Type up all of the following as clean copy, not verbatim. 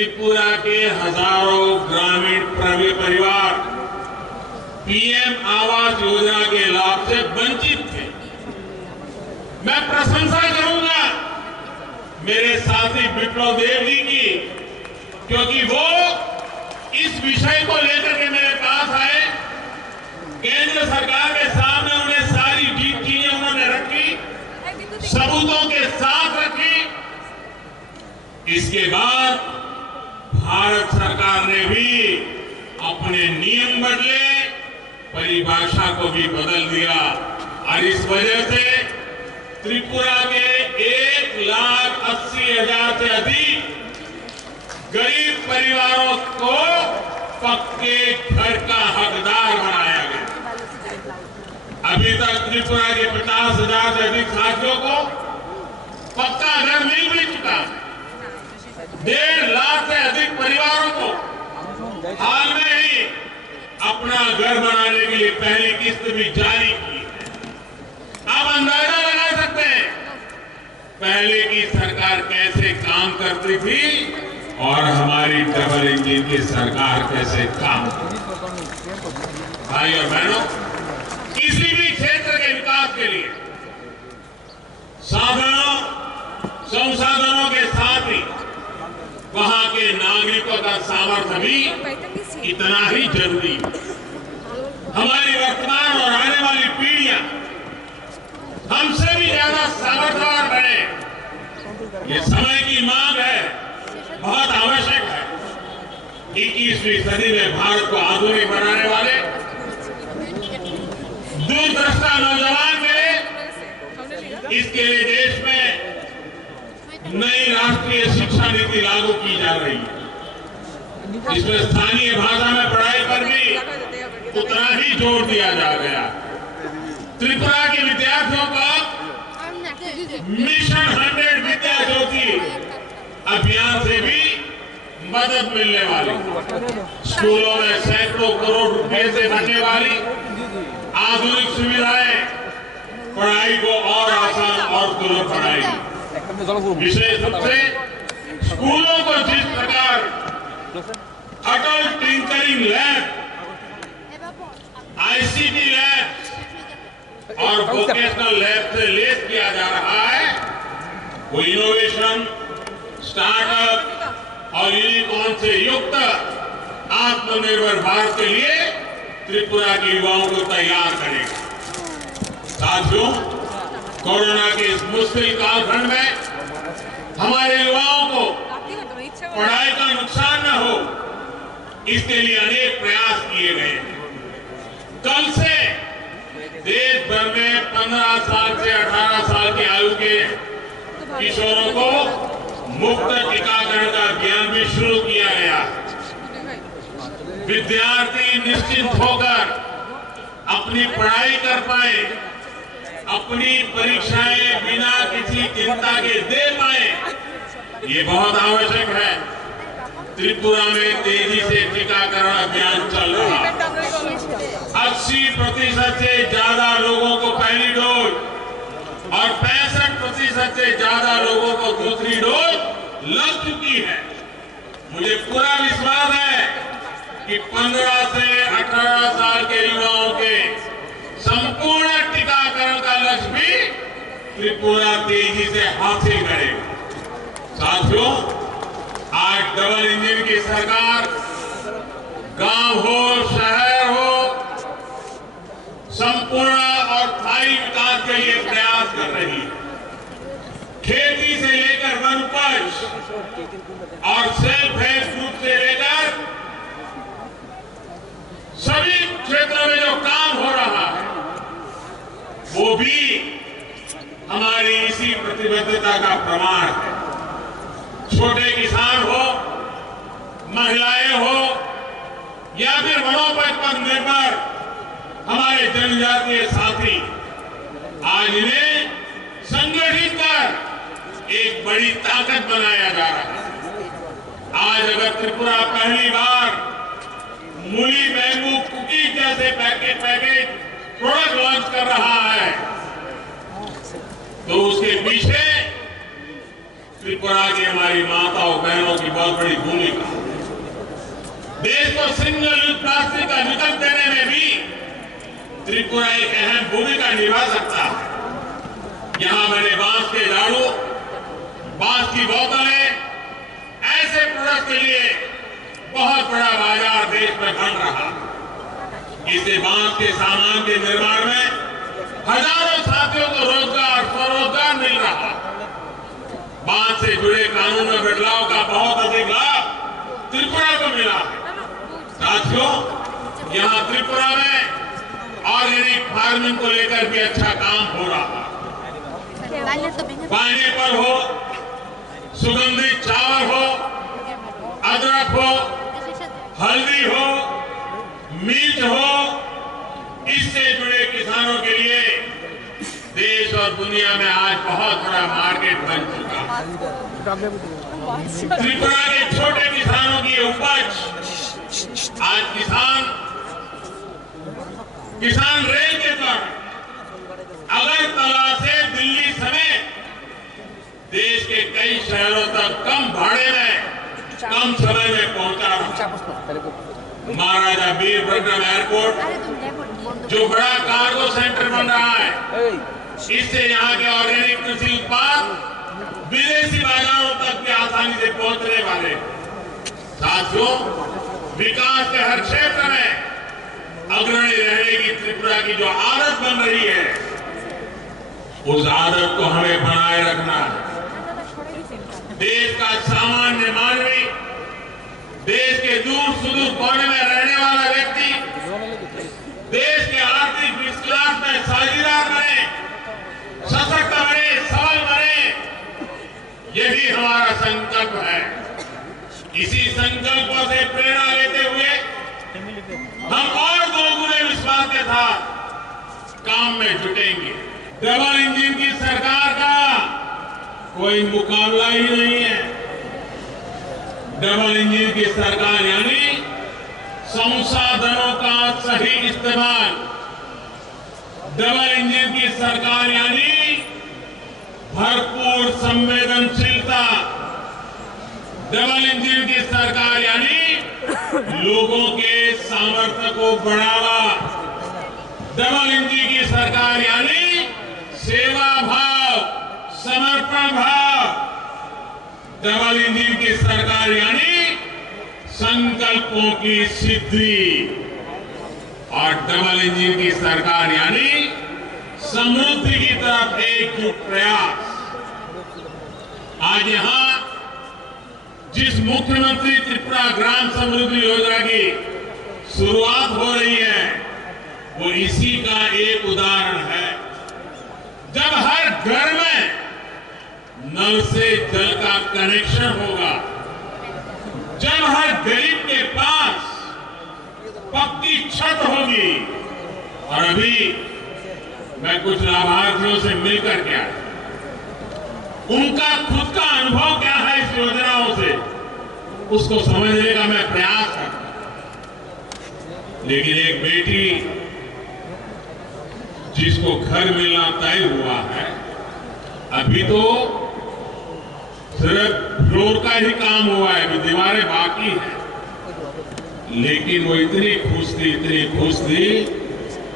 त्रिपुरा के हजारों ग्रामीण परिवार पीएम आवास योजना के लाभ से वंचित थे। मैं प्रशंसा करूंगा मेरे साथी विप्लव देव जी की, क्योंकि वो इस विषय को लेकर के मेरे पास आए। केंद्र सरकार के सामने उन्हें सारी चीजें उन्होंने रखी, सबूतों के साथ रखी। इसके बाद भारत सरकार ने भी अपने नियम बदले, परिभाषा को भी बदल दिया और इस वजह से त्रिपुरा के 1,80,000 से अधिक गरीब परिवारों को पक्के घर का हकदार बनाया गया। अभी तक त्रिपुरा के 50,000 से अधिक साथियों को पक्का घर मिल भी चुका है। 1.5 लाख से अधिक परिवारों को हाल में ही अपना घर बनाने के लिए पहली किस्त भी जारी की है। आप अंदाजा लगा सकते हैं पहले की सरकार कैसे काम करती थी और हमारी डबल इंजन की सरकार कैसे काम करती। भाई और बहनों, किसी भी क्षेत्र के विकास के लिए संसाधनों के साथ ही वहां के नागरिकों का सामर्थ्य भी इतना ही जरूरी है। हमारी वर्तमान और आने वाली पीढ़ियां हमसे भी ज्यादा सामर्थ्यवान बने, ये समय की मांग है, बहुत आवश्यक है। 21वीं सदी में भारत को आधुनिक बनाने वाले दूरदृष्टा नौजवान मिले, इसके लिए देश में नई राष्ट्रीय शिक्षा नीति लागू की जा रही है। इसमें स्थानीय भाषा में पढ़ाई पर भी उतना ही जोर दिया जा गया। त्रिपुरा के विद्यार्थियों को मिशन 100 विद्या ज्योति अभियान से भी मदद मिलने वाली, स्कूलों में सैकड़ों करोड़ रुपए से बनने वाली आधुनिक सुविधाएं पढ़ाई को और आसान और सुलभ बनाएगी। विशेष रूप से स्कूलों को जिस प्रकार अटल टिंकरिंग लैब, आईसीटी लैब और वोकेशनल लैब से लेस किया जा रहा है, वो इनोवेशन, स्टार्टअप और यूनिकॉर्न से युक्त आत्मनिर्भर भारत के लिए त्रिपुरा के युवाओं को तैयार करेगा। साथियों, कोरोना के इस मुश्किल कालखंड में हमारे युवाओं को पढ़ाई का नुकसान न हो, इसके लिए अनेक प्रयास किए गए हैं। कल से देश भर में 15 साल से 18 साल की आयु के किशोरों को मुफ्त टीकाकरण का अभियान भी शुरू किया गया। विद्यार्थी निश्चिंत होकर अपनी पढ़ाई कर पाए, अपनी परीक्षाएं बिना किसी चिंता के दे पाए, ये बहुत आवश्यक है। त्रिपुरा में तेजी से टीकाकरण अभियान चल रहा है। 80% से ज्यादा लोगों को पहली डोज और 65% से ज्यादा लोगों को दूसरी डोज लग चुकी है। मुझे पूरा विश्वास है कि 15 से 18 साल के युवाओं के संपूर्ण टीकाकरण का लक्ष्य भी त्रिपुरा तेजी से हासिल करेगा। साथियों, आज डबल इंजन की सरकार गांव हो, शहर हो, संपूर्ण और स्थायी विकास के लिए प्रयास कर रही है। खेती से लेकर वन उपज और सेल्फ हेल्प ग्रुप से लेकर सभी क्षेत्रों में जो काम हो रहा है, वो भी हमारी इसी प्रतिबद्धता का प्रमाण है। छोटे किसान हो, महिलाएं हो या फिर वनोपज पर निर्भर हमारे जनजातीय साथी, आज इन्हें संगठित कर एक बड़ी ताकत बनाया जा रहा है। आज अगर त्रिपुरा पहली बार मूली, बैम्बू, कुकीज जैसे पैकेज प्रोडक्ट लॉन्च कर रहा है, तो उसके पीछे त्रिपुरा की हमारी माताओं बहनों की बहुत बड़ी भूमिका। देश को सिंगल यूज प्लास्टिक का विकल्प देने में भी त्रिपुरा एक अहम भूमिका निभा सकता है। यहां बने बांस के झाड़ू, बांस की बोतलें, ऐसे प्रोडक्ट के लिए बहुत बड़ा बाजार देश में बन रहा। इससे बांस के सामान के निर्माण में हजारों साथियों को रोजगार, स्वरोजगार मिल रहा। बांस से जुड़े कानून में बदलाव का बहुत अधिक लाभ त्रिपुरा को मिला है। साथियों, यहाँ त्रिपुरा में ऑर्गेनिक फार्मिंग को लेकर भी अच्छा काम हो रहा है। पाइनएप्पल हो, सुगंधित चावल हो, अदरक हो, हल्दी हो, मिर्च हो, इससे जुड़े किसानों के लिए देश और दुनिया में आज बहुत बड़ा मार्केट बन चुका है। त्रिपुरा के छोटे किसानों की उपज आज किसान रेल के द्वारा अगरतला से दिल्ली समेत देश के कई शहरों तक कम भाड़े में, कम समय में पहुंचा रहा। महाराजा वीरभद्र एयरपोर्ट जो बड़ा कार्गो सेंटर बन रहा है, इससे यहाँ के ऑर्गेनिक कृषि उत्पाद विदेशी बाजारों तक भी आसानी से पहुंचने वाले। साथियों, विकास के हर क्षेत्र में अग्रणी रहने की त्रिपुरा की जो आदत बन रही है, उस आदत को हमें बनाए रखना है। देश का सामान्य मानवी, देश के दूर सुदूर कोने में रहने वाला व्यक्ति देश के आर्थिक विकास में साझेदार बने, सशक्त बने, सबल बने, यही हमारा संकल्प है। इसी संकल्पों से प्रेरणा लेते हुए हम और दोगुने विश्वास के साथ काम में जुटेंगे। डबल इंजन की सरकार का कोई मुकाबला ही नहीं है। डबल इंजन की सरकार यानी संसाधनों का सही इस्तेमाल। डबल इंजन की सरकार यानी भरपूर संवेदनशीलता। डबल इंजन की सरकार यानी लोगों के सामर्थ्य को बढ़ावा। डबल इंजन की सरकार यानी सेवा भाव, समर्पण भाव। डबल इंजन की सरकार यानी संकल्पों की सिद्धि। और डबल इंजन की सरकार यानी समृद्धि की तरफ एकजुट प्रयास। आज यहां जिस मुख्यमंत्री त्रिपुरा ग्राम समृद्धि योजना की शुरुआत हो रही है, वो इसी का एक उदाहरण है। जब हर घर में नल से जल का कनेक्शन होगा, जब हर गरीब के पास पक्की छत होगी। और अभी मैं कुछ लाभार्थियों से मिलकर के आया, उनका खुद का अनुभव क्या है इस योजनाओं से, उसको समझने का मैं प्रयास करता हूं। लेकिन एक बेटी जिसको घर मिलना तय हुआ है, अभी तो सिर्फ फ्लोर का ही काम हुआ है, अभी दीवारें बाकी हैं, लेकिन वो इतनी खुश थी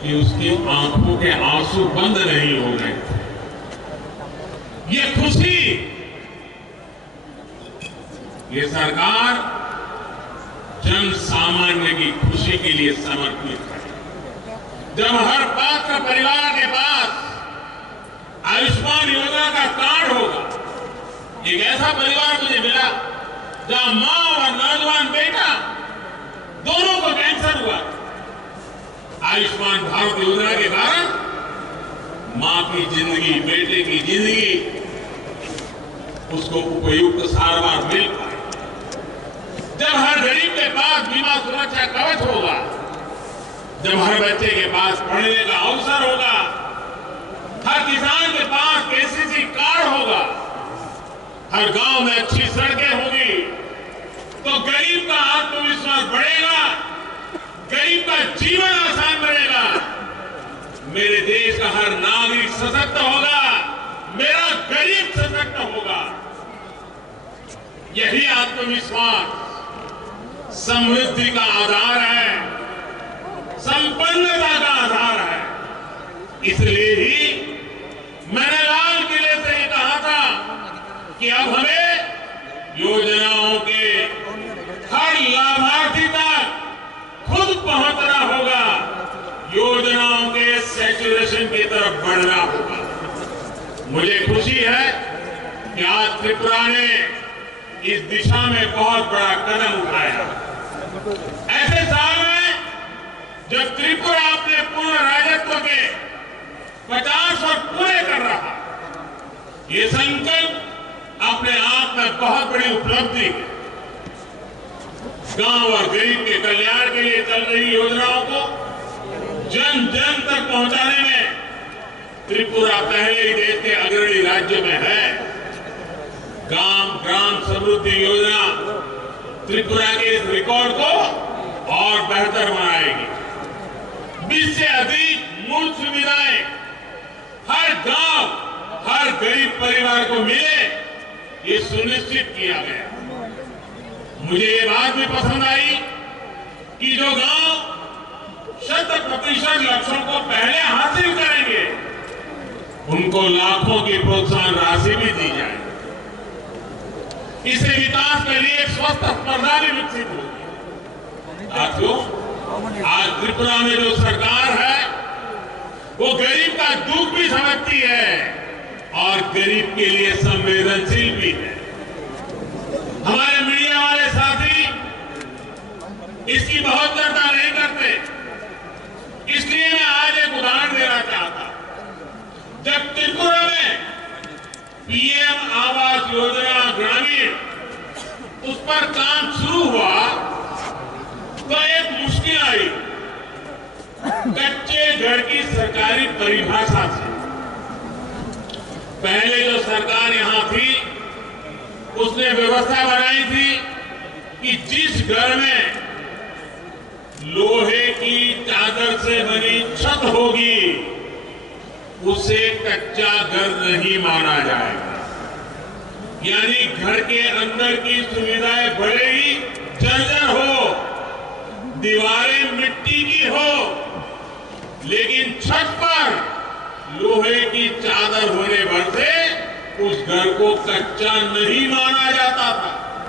कि उसकी आंखों के आंसू बंद नहीं हो गए थे। ये खुशी, ये सरकार जन सामान्य की खुशी के लिए समर्पित है। जब हर पात्र परिवार के पास आयुष्मान योजना का कार्ड होगा, एक ऐसा परिवार मुझे मिला जहां मां और नौजवान बेटा दोनों को कैंसर हुआ। आयुष्मान भारत योजना के कारण मां की जिंदगी, बेटे की जिंदगी, उसको उपयुक्त सारवार मिल पाए। जब हर गरीब के पास बीमा सुरक्षा कवच होगा, जब हर बच्चे के पास पढ़ने का अवसर होगा, हर किसान के पास केसीसी कार्ड होगा, हर गांव में अच्छी सड़कें होगी, तो गरीब का आत्मविश्वास बढ़ेगा, गरीब का जीवन आसान बनेगा। मेरे देश का हर नागरिक सशक्त होगा, मेरा गरीब सशक्त होगा। यही आत्मविश्वास समृद्धि का आधार है, संपन्नता का आधार है। इसलिए ही मैंने लाल किले से ही कहा था कि अब हमें योजनाओं के हर लाभार्थी तक खुद पहुंचना होगा, योजनाओं के सैचुरेशन की तरफ बढ़ना होगा। मुझे खुशी है कि आज त्रिपुरा ने इस दिशा में बहुत बड़ा कदम उठाया। ऐसे साल में जब त्रिपुरा अपने पूर्ण राजत्व के 50 वर्ष पूरे कर रहा, ये संकल्प अपने आप में बहुत बड़ी उपलब्धि है। गांव और गरीब के कल्याण के लिए चल रही योजनाओं को जन जन तक पहुंचाने में त्रिपुरा पहले ही देश के अग्रणी राज्य में है। ग्राम समृद्धि योजना त्रिपुरा के इस रिकॉर्ड को और बेहतर बनाएगी। 20 से अधिक मूल सुविधाएं हर गांव, हर गरीब परिवार को मिले, ये सुनिश्चित किया गया। मुझे ये बात भी पसंद आई कि जो गांव 100% लक्ष्यों को पहले हासिल करेंगे, उनको लाखों की प्रोत्साहन राशि भी दी जाए। इससे विकास के लिए एक स्वस्थ स्पर्धा भी विकसित होगी। साथियों, आज त्रिपुरा में जो सरकार है वो गरीब का दुख भी समझती है और गरीब के लिए संवेदनशील भी है। हमारे मीडिया वाले साथी इसकी बहुत चर्चा नहीं करते, इसलिए मैं आज एक उदाहरण देना चाहता। जब त्रिपुरा में पीएम आवास योजना ग्रामीण उस पर काम शुरू हुआ तो एक मुश्किल आई कच्चे घर की सरकारी परिभाषा से। पहले जो सरकार यहां थी उसने व्यवस्था बनाई थी कि जिस घर में लोहे की चादर से बनी छत होगी उसे कच्चा घर नहीं माना जाएगा। यानी घर के अंदर की सुविधाएं भले ही जर्जर हो, दीवारें मिट्टी की हो, लेकिन छत पर लोहे की चादर होने भर से उस घर को कच्चा नहीं माना जाता था।